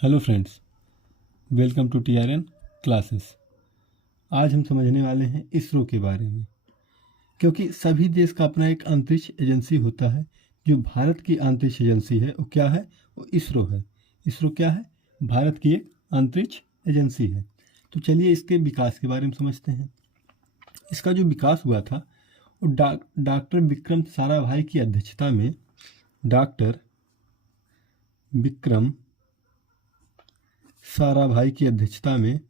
Hello friends, welcome to TRN classes. आज हम समझने वाले हैं इसरो के बारे में, क्योंकि सभी देश का अपना एक अंतरिक्ष एजेंसी होता है। जो भारत की अंतरिक्ष एजेंसी है वो क्या है? वो इसरो है। इसरो क्या है? भारत की एक अंतरिक्ष एजेंसी है। तो चलिए इसके विकास के बारे में समझते हैं। इसका जो विकास हुआ था वो डॉक्टर विक्रम साराभाई की अध्यक्षता में डॉक्टर विक्रम साराभाई की अध्यक्षता में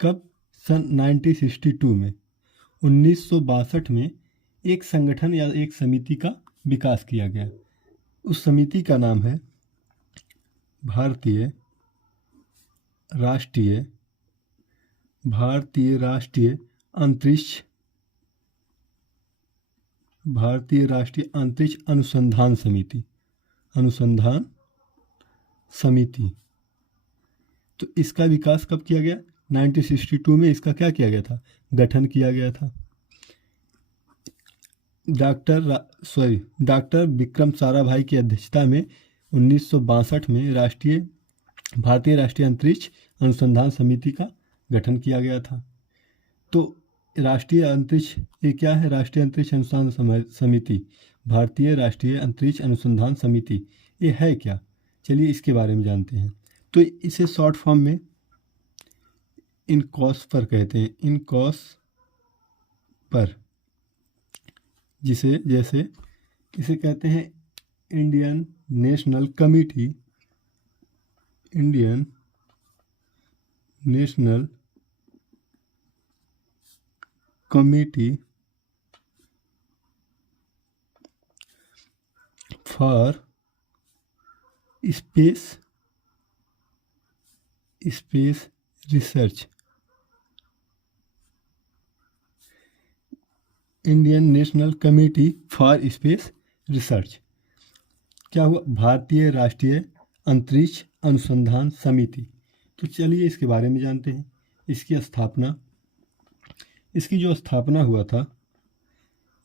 कब? सन 1962 में 1962 में एक संगठन या एक समिति का विकास किया गया। उस समिति का नाम है भारतीय राष्ट्रीय अंतरिक्ष अनुसंधान समिति। तो इसका विकास कब किया गया? 1962 में इसका क्या किया गया था? गठन किया गया था। डॉक्टर विक्रम साराभाई की अध्यक्षता में 1962 में भारतीय राष्ट्रीय अंतरिक्ष अनुसंधान समिति का गठन किया गया था। तो राष्ट्रीय अंतरिक्ष ये क्या है? राष्ट्रीय अंतरिक्ष अनुसंधान समिति, भारतीय राष्ट्रीय अंतरिक्ष अनुसंधान समिति, ये है क्या? चलिए इसके बारे में जानते हैं। तो इसे शॉर्ट फॉर्म में इनकॉस कहते हैं। इसे कहते हैं Indian national committee for space research. Indian national committee for space research क्या हुआ? भारतीय राष्ट्रीय अंतरिक्ष अनुसंधान समिति। तो चलिए इसके बारे में जानते हैं। इसकी जो स्थापना हुआ था,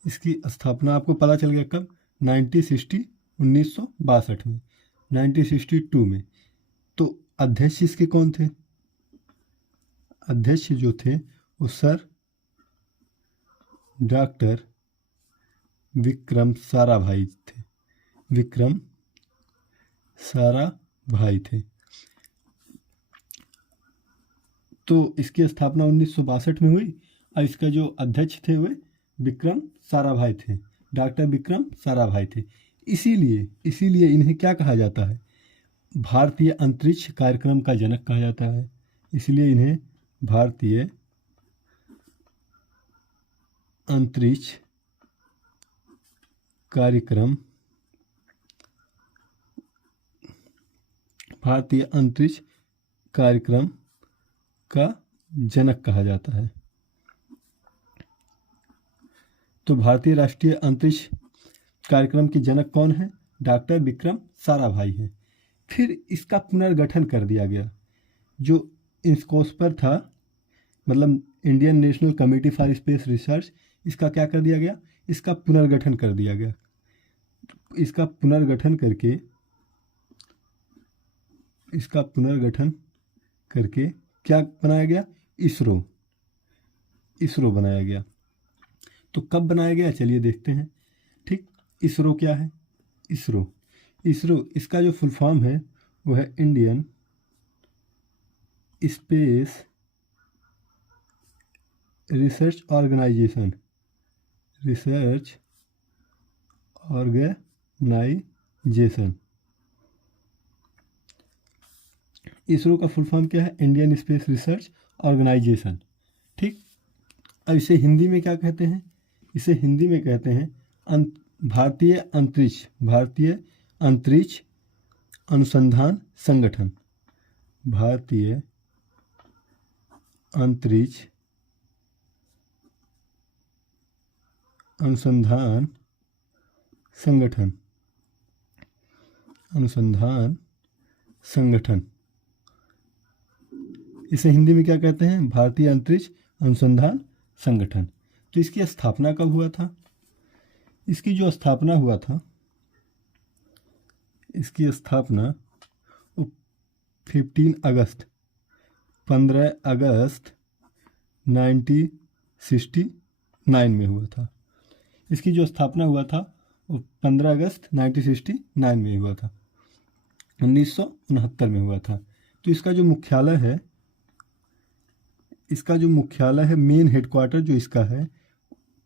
इसकी स्थापना आपको पता चल गया कब? 1962 में, 1962 में। तो अध्यक्ष इसके कौन थे? अध्यक्ष जो थे वो सर डॉक्टर विक्रम साराभाई थे। तो इसकी स्थापना 1962 में हुई और इसका जो अध्यक्ष थे वे डॉक्टर विक्रम साराभाई थे। इसीलिए इन्हें क्या कहा जाता है? भारतीय अंतरिक्ष कार्यक्रम का जनक कहा जाता है। इसलिए इन्हें भारतीय अंतरिक्ष कार्यक्रम का जनक कहा जाता है। तो भारतीय राष्ट्रीय अंतरिक्ष कार्यक्रम के जनक कौन है? डॉक्टर विक्रम साराभाई हैं। फिर इसका पुनर्गठन कर दिया गया। जो इनकोस पर था, मतलब Indian national committee for space research, इसका क्या कर दिया गया? इसका पुनर्गठन कर दिया गया। इसका पुनर्गठन करके क्या बनाया गया? इसरो बनाया गया। तो कब बनाया गया? चलिए देखते हैं। ठीक, इसरो क्या है? इसरो इसका जो फुल फॉर्म है वो है Indian Space Research Organisation. ISRO का फुल फॉर्म क्या है? Indian Space Research Organisation. ठीक, अब इसे हिंदी में क्या कहते हैं? इसे हिंदी में कहते हैं भारतीय अंतरिक्ष अनुसंधान संगठन। भारतीय अंतरिक्ष अनुसंधान संगठन। इसे हिंदी में क्या कहते हैं? भारतीय अंतरिक्ष अनुसंधान संगठन। तो इसकी स्थापना कब हुआ था? इसकी जो स्थापना हुआ था, इसकी स्थापना 15 अगस्त 1969 में हुआ था। इसकी जो स्थापना हुआ था वो 15 अगस्त 1969 में हुआ था, 1969 में हुआ था। तो इसका जो मुख्यालय है, मेन हेडक्वार्टर जो इसका है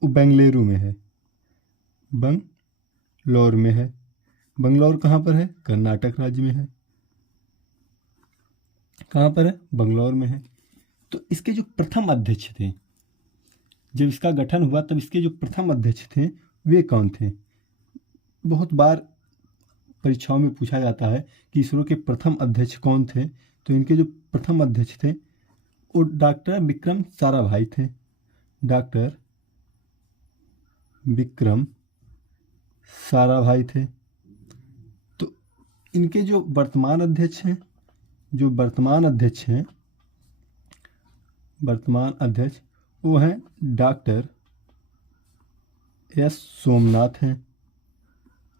वो बेंगलुरु में है, बंगलौर में है। बंगलौर कहाँ पर है? कर्नाटक राज्य में है। कहाँ पर है? बंगलौर में है। तो इसके जो प्रथम अध्यक्ष थे, जब इसका गठन हुआ तब इसके जो प्रथम अध्यक्ष थे वे कौन थे? बहुत बार परीक्षाओं में पूछा जाता है कि इसरो के प्रथम अध्यक्ष कौन थे। तो इनके जो प्रथम अध्यक्ष थे वो डॉक्टर विक्रम साराभाई थे। डॉक्टर विक्रम साराभाई थे। तो इनके जो वर्तमान अध्यक्ष हैं, वर्तमान अध्यक्ष वो हैं डॉक्टर एस सोमनाथ हैं।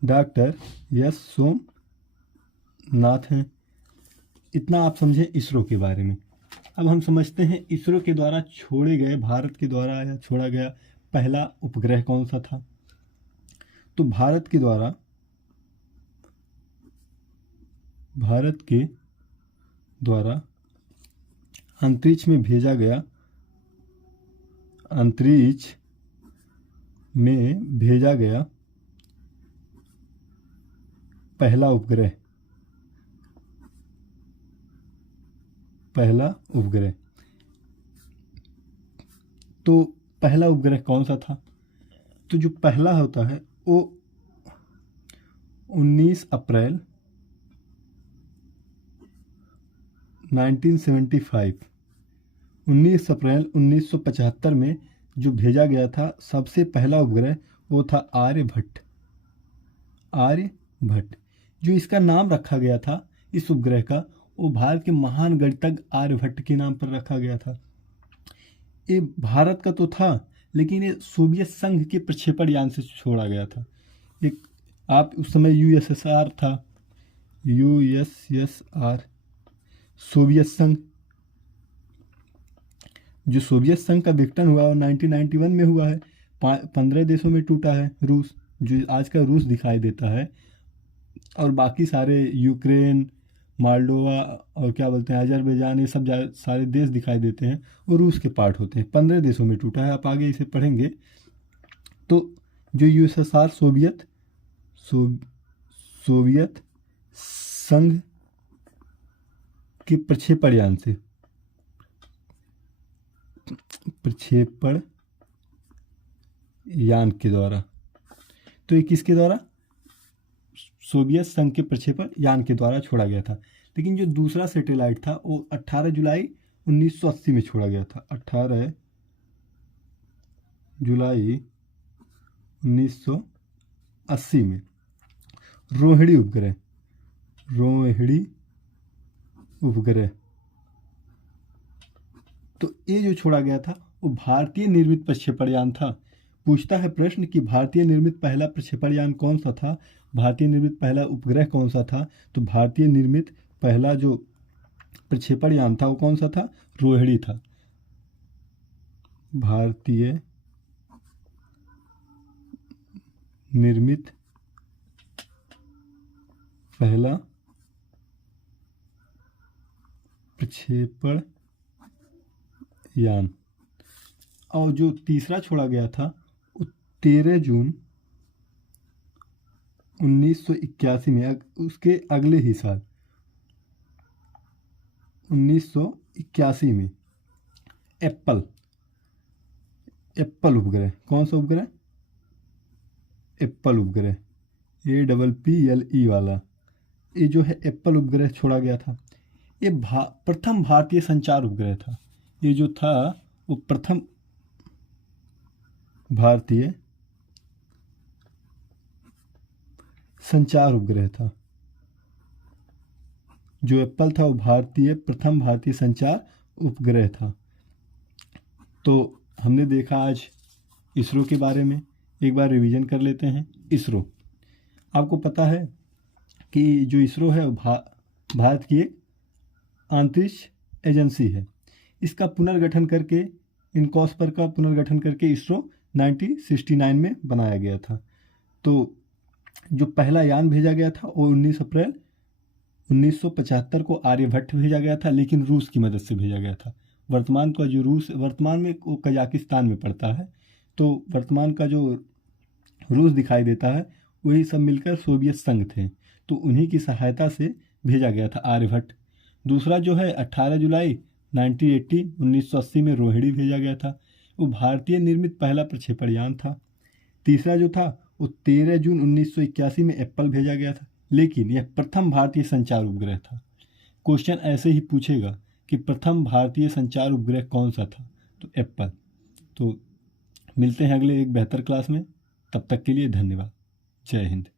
डॉक्टर एस सोमनाथ हैं। इतना आप समझें इसरो के बारे में। अब हम समझते हैं इसरो के द्वारा छोड़े गए, भारत के द्वारा या छोड़ा गया पहला उपग्रह कौन सा था। तो भारत के द्वारा अंतरिक्ष में भेजा गया पहला उपग्रह। तो पहला उपग्रह कौन सा था? तो जो पहला होता है वो 19 अप्रैल 1975 में जो भेजा गया था सबसे पहला उपग्रह वो था आर्यभट्ट। जो इसका नाम रखा गया था इस उपग्रह का, वो भारत के महान गणितज्ञ आर्यभट्ट के नाम पर रखा गया था। ये भारत का तो था लेकिन ये सोवियत संघ के प्रक्षेपण यान से छोड़ा गया था। एक आप उस समय यूएसएसआर था, यूएसएसआर सोवियत संघ। जो सोवियत संघ का विघटन हुआ वो 1991 में हुआ है। 15 देशों में टूटा है। रूस, जो आज का रूस दिखाई देता है, और बाकी सारे यूक्रेन, मालडोवा और क्या बोलते हैं अजरबैजान, ये सब सारे देश दिखाई देते हैं, वो रूस के पार्ट होते हैं। 15 देशों में टूटा है। आप आगे इसे पढ़ेंगे। तो जो यूएसएसआर सोवियत संघ के प्रक्षेपण यान के द्वारा, तो ये किसके द्वारा? सोवियत संघ के प्रक्षेपण यान के द्वारा छोड़ा गया था। लेकिन जो दूसरा सैटेलाइट था वो 18 जुलाई 1980 में छोड़ा गया था। 18 जुलाई 1980 में रोहिणी उपग्रह। तो ये जो छोड़ा गया था वो भारतीय निर्मित प्रक्षेपण यान था। पूछता है प्रश्न कि भारतीय निर्मित पहला प्रक्षेपण यान कौन सा था, भारतीय निर्मित पहला उपग्रह कौन सा था। तो भारतीय निर्मित पहला जो प्रक्षेपण यान था वो कौन सा था? रोहिणी था। भारतीय निर्मित पहला प्रक्षेपण यान। और जो तीसरा छोड़ा गया था वो 13 जून 1981 में, उसके अगले ही साल 1981 में एप्पल उपग्रह। कौन सा उपग्रह? एप्पल उपग्रह, APPLE वाला। ये जो है एप्पल उपग्रह छोड़ा गया था। ये प्रथम भारतीय संचार उपग्रह था। ये जो था वो प्रथम भारतीय संचार उपग्रह था। जो एप्पल था वो प्रथम भारतीय संचार उपग्रह था। तो हमने देखा आज इसरो के बारे में एक बार रिवीजन कर लेते हैं। इसरो, आपको पता है कि जो इसरो है भारत की एक अंतरिक्ष एजेंसी है। इसका पुनर्गठन करके, इनकॉस्पर का पुनर्गठन करके इसरो 1969 में बनाया गया था। तो जो पहला यान भेजा गया था वो 19 अप्रैल 1975 को आर्यभट्ट भेजा गया था, लेकिन रूस की मदद से भेजा गया था। वर्तमान का जो रूस, वर्तमान में वो कजाकिस्तान में पड़ता है, तो वर्तमान का जो रूस दिखाई देता है वही सब मिलकर सोवियत संघ थे, तो उन्हीं की सहायता से भेजा गया था आर्यभट्ट। दूसरा जो है 18 जुलाई 1980 में रोहिणी भेजा गया था, वो भारतीय निर्मित पहला प्रक्षेपण यान था। तीसरा जो था वो 13 जून 1981 में एप्पल भेजा गया था, लेकिन यह प्रथम भारतीय संचार उपग्रह था। क्वेश्चन ऐसे ही पूछेगा कि प्रथम भारतीय संचार उपग्रह कौन सा था, तो एप्पल। तो मिलते हैं अगले एक बेहतर क्लास में, तब तक के लिए धन्यवाद। जय हिंद।